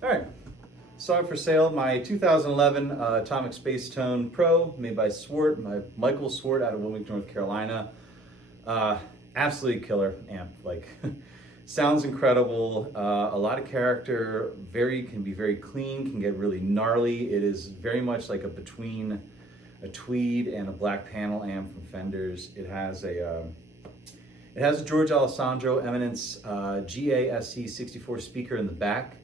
All right, so I have for sale my 2011 Atomic Space Tone Pro, made by Swart, Michael Swart out of Wilmington, North Carolina. Uh, Absolutely killer amp. Like, sounds incredible. A lot of character. Can be very clean. Can get really gnarly. It is very much like a between a tweed and a black panel amp from Fenders. It has a George Alessandro Eminence GASC 64 speaker in the back,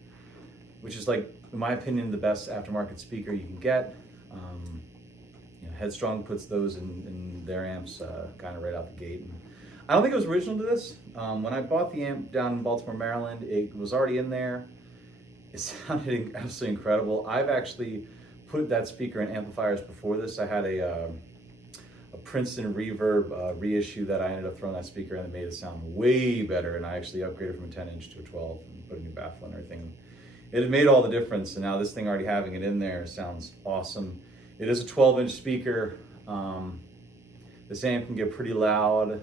which is, like, in my opinion, the best aftermarket speaker you can get. Headstrong puts those in their amps kind of right out the gate. And I don't think it was original to this. When I bought the amp down in Baltimore, Maryland, it was already in there. It sounded absolutely incredible. I've actually put that speaker in amplifiers before this. I had a Princeton Reverb reissue that I ended up throwing that speaker in that made it sound way better, and I actually upgraded from a 10-inch to a 12 and put a new baffle and everything. It had made all the difference, and now this thing already having it in there sounds awesome. It is a 12-inch speaker. This amp can get pretty loud.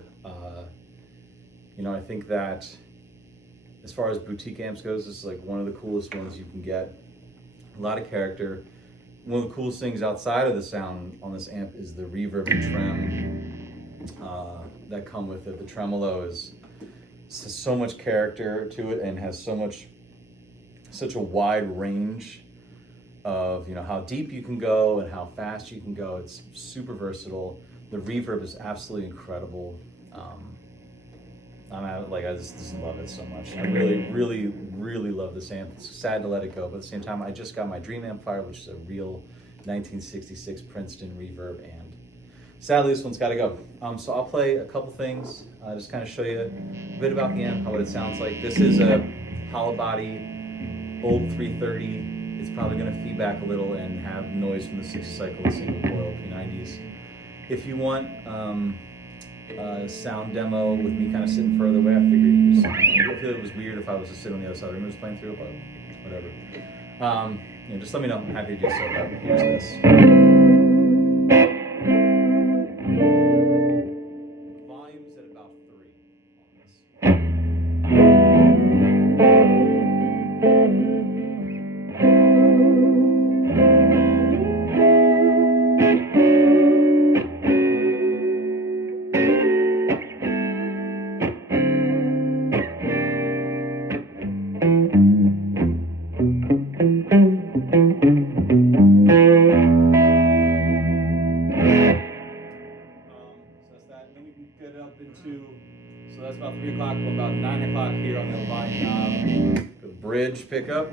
I think that as far as boutique amps goes, this is like one of the coolest ones you can get. A lot of character. One of the coolest things outside of the sound on this amp is the reverb and trem that come with it. The tremolo has so much character to it and has such a wide range of how deep you can go and how fast you can go. It's super versatile. The reverb is absolutely incredible. I just love it so much. I really love this amp. It's sad to let it go, but at the same time, I just got my Dream Amplifier, which is a real 1966 Princeton reverb, and sadly, this one's got to go. So I'll play a couple things, just kind of show you a bit about the amp, what it sounds like. This is a hollow body, old 330. It's probably going to feedback a little and have noise from the 60 cycle single coil P90s. If you want a sound demo with me kind of sitting further away, I figured I feel it was weird if I was just sitting on the other side of the room just playing through it, but whatever. Just let me know. I'm happy to do so. But here's this. Volume's at about 3 on this. So that's about 3 o'clock, about 9 o'clock here on the volume knob. The bridge pickup.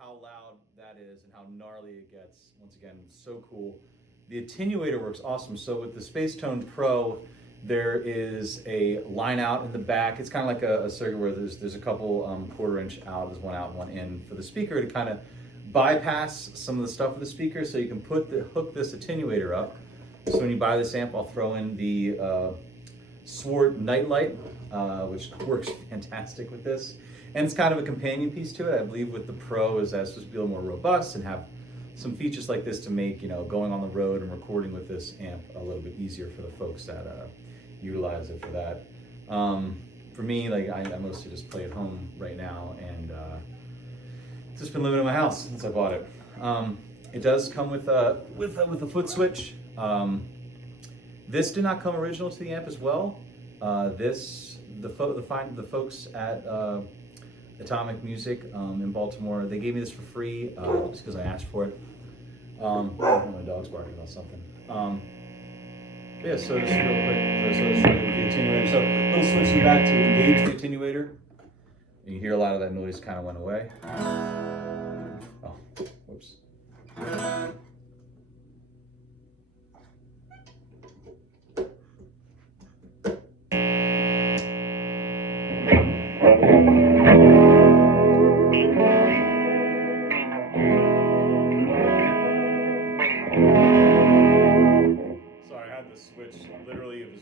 How loud that is and how gnarly it gets. Once again, so cool. The attenuator works awesome. So with the Space Tone Pro, there is a line out in the back. It's kind of like a circuit where there's a couple 1/4 inch out, there's one out and one in for the speaker to kind of bypass some of the stuff with the speaker. So you can hook this attenuator up. So when you buy this amp, I'll throw in the Swart Nightlight, which works fantastic with this. And it's kind of a companion piece to it. I believe with the Pro is that it's supposed to be a little more robust and have some features like this to make going on the road and recording with this amp a little bit easier for the folks that utilize it for that. For me, I mostly just play at home right now, and just been living in my house since I bought it. It does come with a foot switch. This did not come original to the amp as well. The folks at Atomic Music in Baltimore, they gave me this for free just because I asked for it. My dog's barking about something. Yeah, so just real quick, so just the attenuator. So we'll switch you back to engage the attenuator. You hear a lot of that noise kind of went away. Oh, whoops. the switch literally it was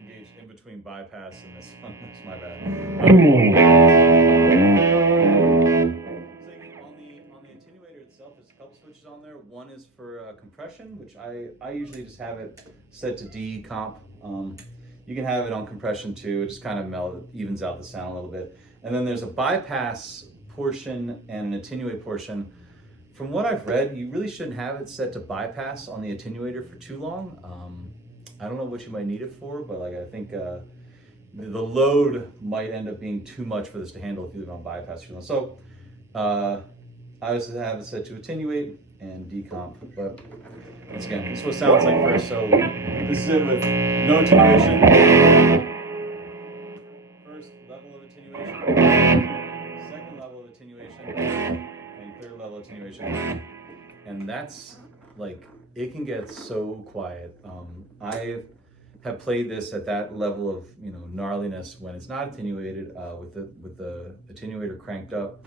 engaged in between bypass and this one. That's my bad. So on the attenuator itself, there's a couple switches on there. One is for compression, which I usually just have it set to D comp. You can have it on compression too. It just kind of evens out the sound a little bit. And then there's a bypass portion and an attenuate portion. From what I've read, you really shouldn't have it set to bypass on the attenuator for too long. I don't know what you might need it for, but like I think the load might end up being too much for this to handle if you leave it on bypass too long. So I just have it set to attenuate and decomp. But once again, this is what it sounds like first. So this is it with no attenuation. First level of attenuation, second level of attenuation, and third level of attenuation. And that's like, it can get so quiet. I have played this at that level of gnarliness when it's not attenuated with the attenuator cranked up,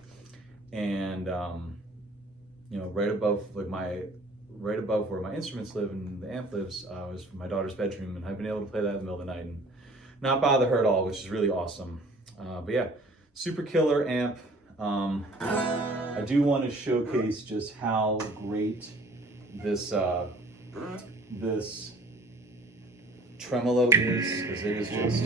and right above where my instruments live and the amp lives was my daughter's bedroom, and I've been able to play that in the middle of the night and not bother her at all, which is really awesome. But yeah, super killer amp. I do want to showcase just how great this tremolo is, because it is just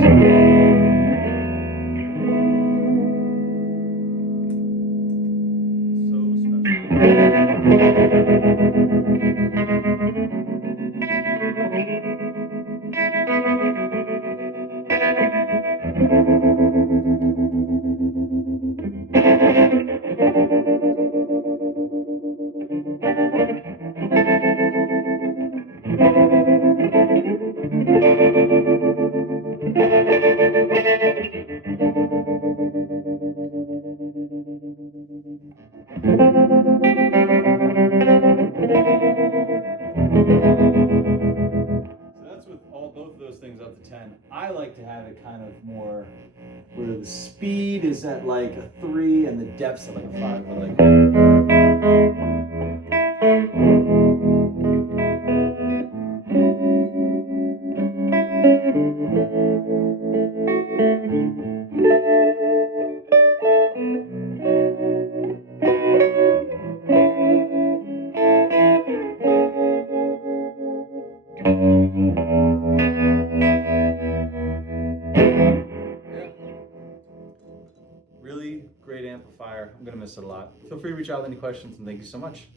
both of those things up to 10. I like to have it kind of more where the speed is at like a 3 and the depth's at like a 5. But like, really great amplifier. I'm gonna miss it a lot. Feel free to reach out with any questions, and thank you so much.